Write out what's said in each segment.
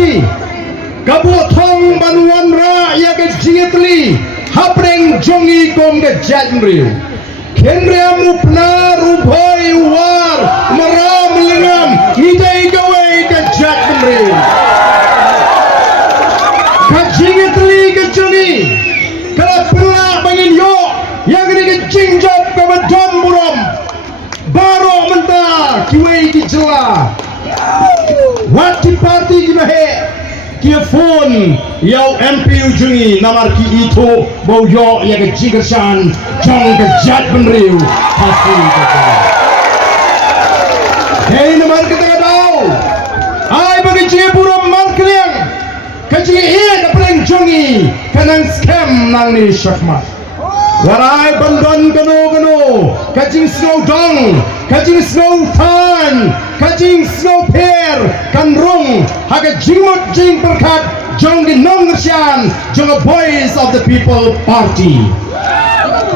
Khasi kabutong banuan ra ya ke jingetli hapreng jongi kom ke jatmriu kenre mupna rubai war maram lengam idai gawe ke jatmriu ka jingetli ke jongi kala pula bangin yo yang ni ke jingjop ke badon buram baro menta kiwe ki jela wati parti ki mahe ki phone yau MP ujungi namar ki itu bau yo ya ke jigersan jong ke jat benriu Khasi ka hei namar kita kadau ai bagi jiburam malkriang kaji iya kapreng jongi kanang scam nang ni syakmat warai bandon gano kajing snow dong kajing snow tan kajing snow pair kan rung haga jingmot jing perkat jong di nong ngersian jong boys of the people party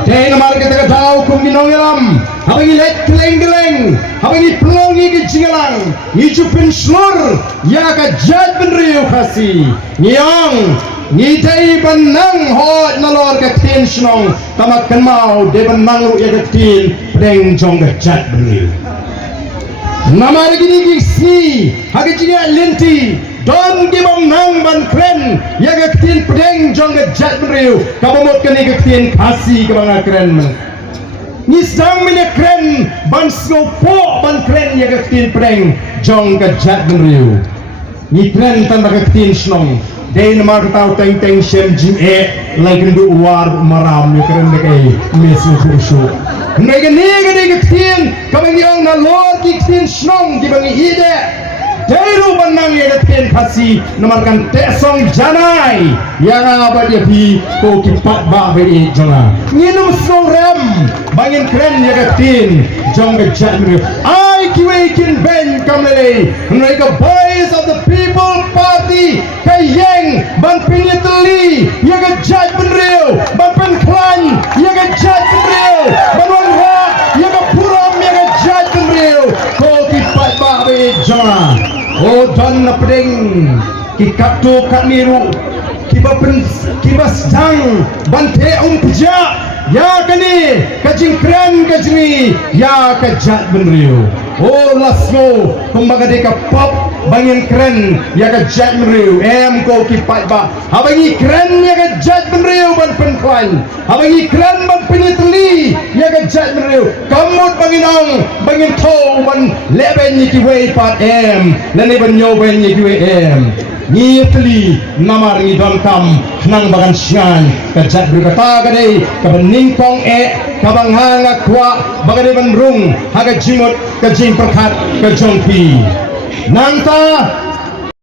day namar kita tahu kum di nong ilam habangi let geleng habangi pelongi ke jingalang ngijupin slur ya ka jat benriu Khasi nyong ngidai benang hot nalor ke tin snong tamak kenmau de benang ru ya ke tin pedeng jong ke jat benriu nama lagi ni gisi hagi jinga linti don gibong nang ban kren ya ke tin pedeng jong ke jat benriu kabamot ke ni ke tin Khasi ke bang kren men ni sang mene kren ban snopo ban kren ya ke tin pedeng jong ke jat benriu ni kren tan ke tin snong day namar tau teng shem jim like ndu war maram ni keren dekai mesu kursu nega nega tin kabang yang na lord ki tin snong di bangi ide dairu banang ya tin Khasi namar kan tesong janai yang apa dia pi ko ki pat ba beri jonga nginum snong rem bangin keren ya tin jong ke jatmri ai kiwekin ben kamele nega boys of the people party kayeng ban pinyeteli ya ke jat benriu ban penklan ya ke jat benriu ban wanra ya ke puram ya ke jat benriu ko ki pat ba beri jonga oh don na pedeng ki kapto kamiru kibas dang bante pja ya kani kajing kren kajmi ya ke jat benriu oh lasgo kumbaga de ka pop bangin kren ya ke jat benriu ko ki pat ba habangi kren ya ke jat benriu ban penklan habangi kren ban penyeteli ya ke jat benriu kamut banginong bangin to ban leben ni ki wei pat lani ban yo ben ni ki wei ni teli namar ni don kam nang bagan sian ke jat berkata gadai ke beningkong kabang hanga kwa bagade ban rung haga jimot ke jing perkat ke jongpi nangta